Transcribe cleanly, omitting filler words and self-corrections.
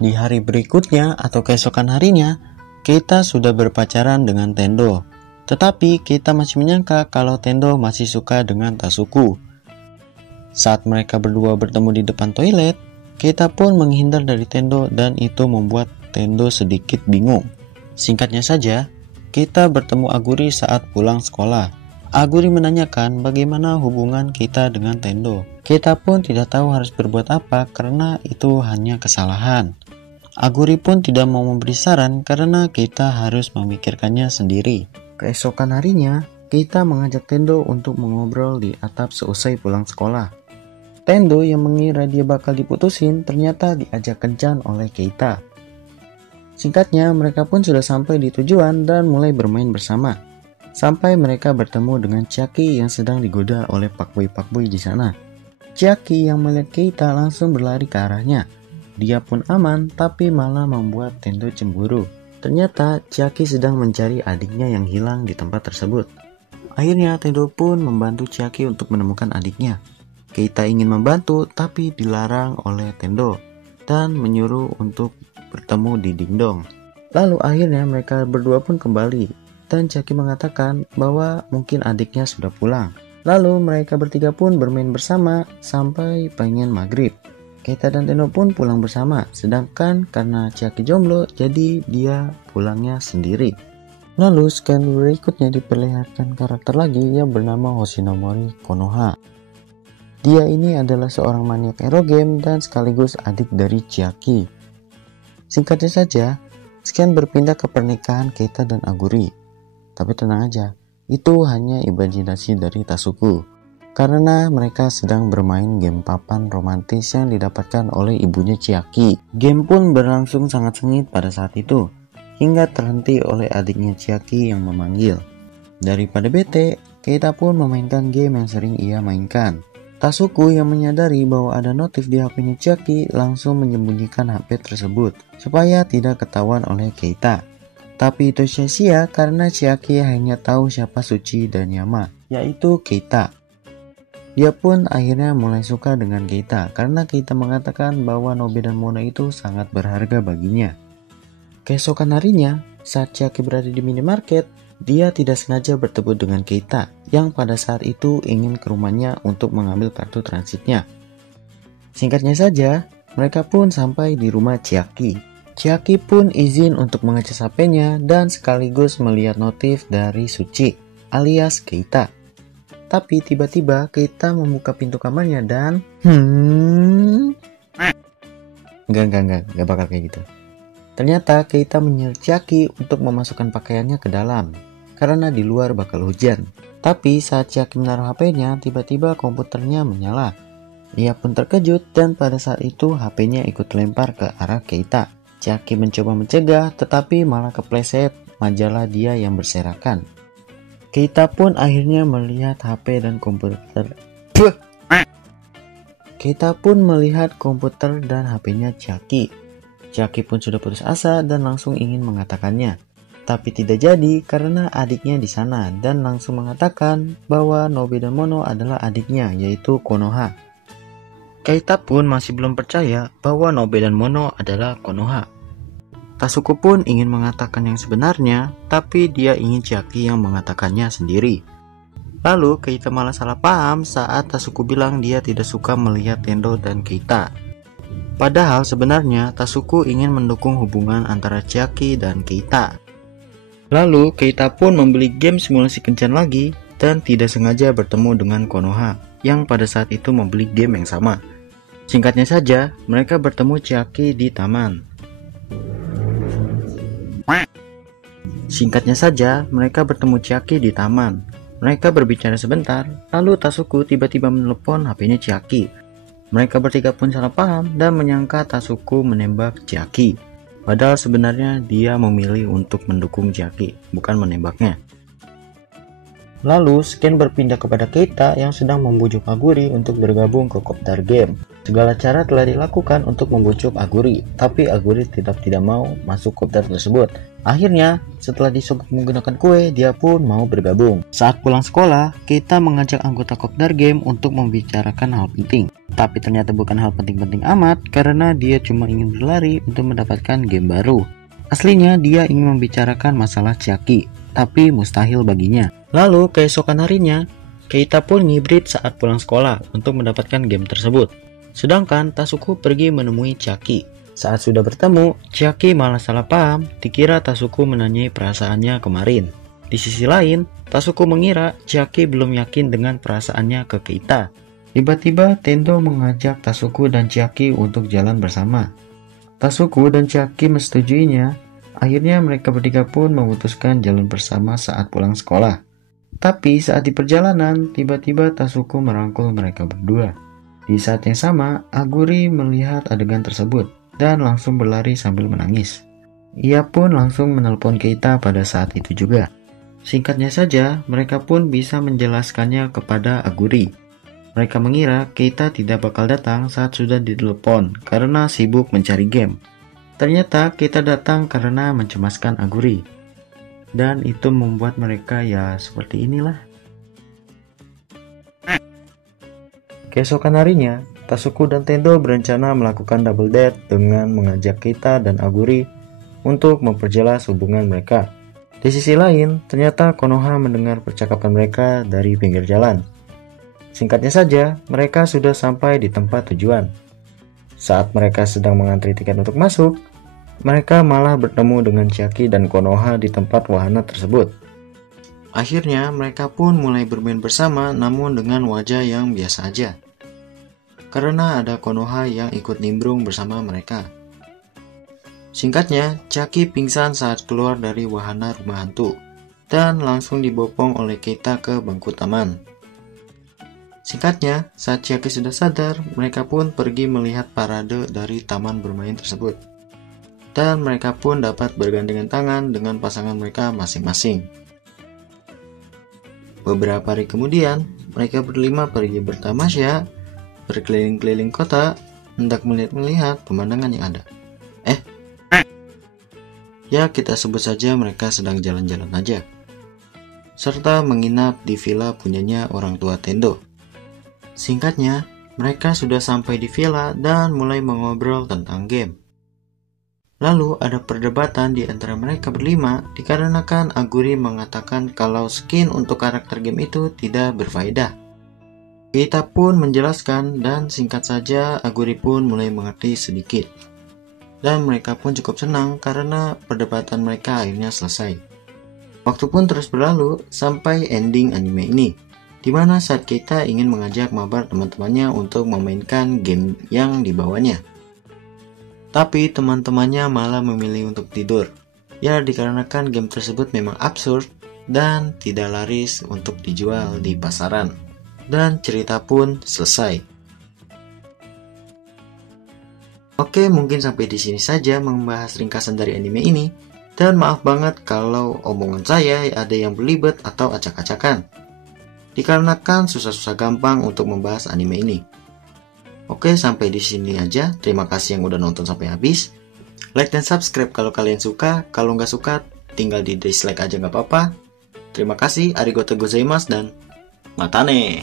Di hari berikutnya atau keesokan harinya, Keita sudah berpacaran dengan Tendo. Tetapi Keita masih menyangka kalau Tendo masih suka dengan Tasuku. Saat mereka berdua bertemu di depan toilet, Keita pun menghindar dari Tendo dan itu membuat Tendo sedikit bingung. Singkatnya saja, Keita bertemu Aguri saat pulang sekolah. Aguri menanyakan bagaimana hubungan Keita dengan Tendo. Keita pun tidak tahu harus berbuat apa karena itu hanya kesalahan. Aguri pun tidak mau memberi saran karena Keita harus memikirkannya sendiri. Keesokan harinya, Keita mengajak Tendo untuk mengobrol di atap seusai pulang sekolah. Tendo yang mengira dia bakal diputusin ternyata diajak kencan oleh Keita. Singkatnya, mereka pun sudah sampai di tujuan dan mulai bermain bersama. Sampai mereka bertemu dengan Chiaki yang sedang digoda oleh Pakboy di sana. Chiaki yang melihat Keita langsung berlari ke arahnya. Dia pun aman, tapi malah membuat Tendo cemburu. Ternyata Chiaki sedang mencari adiknya yang hilang di tempat tersebut. Akhirnya Tendo pun membantu Chiaki untuk menemukan adiknya. Keita ingin membantu, tapi dilarang oleh Tendo dan menyuruh untuk bertemu di dingdong. Lalu akhirnya mereka berdua pun kembali. Dan Chiaki mengatakan bahwa mungkin adiknya sudah pulang. Lalu mereka bertiga pun bermain bersama sampai pengen maghrib. Keita dan Tendo pun pulang bersama, sedangkan karena Chiaki jomblo jadi dia pulangnya sendiri. Lalu scan berikutnya diperlihatkan karakter lagi yang bernama Hoshinomori Konoha. Dia ini adalah seorang maniak hero game dan sekaligus adik dari Chiaki. Singkatnya saja, scan berpindah ke pernikahan Keita dan Aguri. Tapi tenang aja, itu hanya imajinasi dari Tasuku. Karena mereka sedang bermain game papan romantis yang didapatkan oleh ibunya Chiaki. Game pun berlangsung sangat sengit pada saat itu, hingga terhenti oleh adiknya Chiaki yang memanggil. Daripada bete, Keita pun memainkan game yang sering ia mainkan. Tasuku yang menyadari bahwa ada notif di HP-nya Chiaki langsung menyembunyikan HP tersebut, supaya tidak ketahuan oleh Keita. Tapi itu sia-sia karena Chiaki hanya tahu siapa Suci dan Yama, yaitu Keita. Dia pun akhirnya mulai suka dengan Keita karena Keita mengatakan bahwa Nobe dan Mono itu sangat berharga baginya. Keesokan harinya, saat Chiaki berada di minimarket, dia tidak sengaja bertemu dengan Keita yang pada saat itu ingin ke rumahnya untuk mengambil kartu transitnya. Singkatnya saja, mereka pun sampai di rumah Chiaki. Chiaki pun izin untuk mengecas HP-nya dan sekaligus melihat notif dari Suci alias Keita. Tapi tiba-tiba Keita membuka pintu kamarnya dan Enggak bakal kayak gitu. Ternyata Keita menyuruh Chiaki untuk memasukkan pakaiannya ke dalam karena di luar bakal hujan. Tapi saat Chiaki menaruh HP-nya, tiba-tiba komputernya menyala. Ia pun terkejut dan pada saat itu HP-nya ikut lempar ke arah Keita. Chiaki mencoba mencegah, tetapi malah kepleset majalah dia yang berserakan. Keita pun akhirnya melihat HP dan komputer. Keita pun melihat komputer dan HP-nya Chiaki. Chiaki pun sudah putus asa dan langsung ingin mengatakannya. Tapi tidak jadi karena adiknya di sana dan langsung mengatakan bahwa Nobe dan Mono adalah adiknya, yaitu Konoha. Keita pun masih belum percaya bahwa Nobe dan Mono adalah Konoha. Tasuku pun ingin mengatakan yang sebenarnya, tapi dia ingin Chiaki yang mengatakannya sendiri. Lalu Keita malah salah paham saat Tasuku bilang dia tidak suka melihat Tendo dan Keita. Padahal sebenarnya Tasuku ingin mendukung hubungan antara Chiaki dan Keita. Lalu Keita pun membeli game simulasi kencan lagi dan tidak sengaja bertemu dengan Konoha yang pada saat itu membeli game yang sama. Singkatnya saja, mereka bertemu Chiaki di taman. Mereka berbicara sebentar, lalu Tasuku tiba-tiba menelepon HP-nya Chiaki. Mereka bertiga pun salah paham dan menyangka Tasuku menembak Chiaki. Padahal sebenarnya dia memilih untuk mendukung Chiaki, bukan menembaknya. Lalu scan berpindah kepada Keita yang sedang membujuk Aguri untuk bergabung ke Kopdar Game. Segala cara telah dilakukan untuk membujuk Aguri, tapi Aguri tidak mau masuk Kopdar tersebut. Akhirnya, setelah disogok menggunakan kue, dia pun mau bergabung. Saat pulang sekolah, Keita mengajak anggota Kopdar Game untuk membicarakan hal penting. Tapi ternyata bukan hal penting-penting amat karena dia cuma ingin berlari untuk mendapatkan game baru. Aslinya dia ingin membicarakan masalah Chiaki, tapi mustahil baginya. Lalu keesokan harinya, Keita pun ngibrit saat pulang sekolah untuk mendapatkan game tersebut. Sedangkan Tasuku pergi menemui Chiaki. Saat sudah bertemu, Chiaki malah salah paham, dikira Tasuku menanyai perasaannya kemarin. Di sisi lain, Tasuku mengira Chiaki belum yakin dengan perasaannya ke Keita. Tiba-tiba Tendo mengajak Tasuku dan Chiaki untuk jalan bersama. Tasuku dan Chiaki menyetujui-nya. Akhirnya mereka bertiga pun memutuskan jalan bersama saat pulang sekolah. Tapi saat di perjalanan, tiba-tiba Tasuku merangkul mereka berdua. Di saat yang sama, Aguri melihat adegan tersebut dan langsung berlari sambil menangis. Ia pun langsung menelpon Keita pada saat itu juga. Singkatnya saja, mereka pun bisa menjelaskannya kepada Aguri. Mereka mengira Keita tidak bakal datang saat sudah ditelepon karena sibuk mencari game. Ternyata Keita datang karena mencemaskan Aguri. Dan itu membuat mereka ya seperti inilah. Keesokan harinya, Tasuku dan Tendo berencana melakukan double date dengan mengajak Keita dan Aguri untuk memperjelas hubungan mereka. Di sisi lain, ternyata Konoha mendengar percakapan mereka dari pinggir jalan. Singkatnya saja, mereka sudah sampai di tempat tujuan. Saat mereka sedang mengantri tiket untuk masuk, mereka malah bertemu dengan Chiaki dan Konoha di tempat wahana tersebut. Akhirnya, mereka pun mulai bermain bersama namun dengan wajah yang biasa aja. Karena ada Konoha yang ikut nimbrung bersama mereka. Singkatnya, Chiaki pingsan saat keluar dari wahana rumah hantu dan langsung dibopong oleh Keita ke bangku taman. Singkatnya, saat Chiaki sudah sadar, mereka pun pergi melihat parade dari taman bermain tersebut. Dan mereka pun dapat bergandengan tangan dengan pasangan mereka masing-masing. Beberapa hari kemudian, mereka berlima pergi bertamasya, berkeliling-keliling kota, hendak melihat pemandangan yang ada. Ya kita sebut saja mereka sedang jalan-jalan aja. Serta menginap di villa punyanya orang tua Tendo. Singkatnya, mereka sudah sampai di villa dan mulai mengobrol tentang game. Lalu ada perdebatan di antara mereka berlima dikarenakan Aguri mengatakan kalau skin untuk karakter game itu tidak berfaedah. Keita pun menjelaskan dan singkat saja Aguri pun mulai mengerti sedikit. Dan mereka pun cukup senang karena perdebatan mereka akhirnya selesai. Waktu pun terus berlalu sampai ending anime ini, di mana saat Keita ingin mengajak mabar teman-temannya untuk memainkan game yang dibawanya. Tapi teman-temannya malah memilih untuk tidur. Ya dikarenakan game tersebut memang absurd dan tidak laris untuk dijual di pasaran. Dan cerita pun selesai. Oke, mungkin sampai di sini saja membahas ringkasan dari anime ini. Dan maaf banget kalau omongan saya ada yang belibet atau acak-acakan. Dikarenakan susah-susah gampang untuk membahas anime ini. Oke, sampai di sini aja. Terima kasih yang udah nonton sampai habis. Like dan subscribe kalau kalian suka. Kalau nggak suka, tinggal di dislike aja nggak apa-apa. Terima kasih, arigatou gozaimasu dan matane!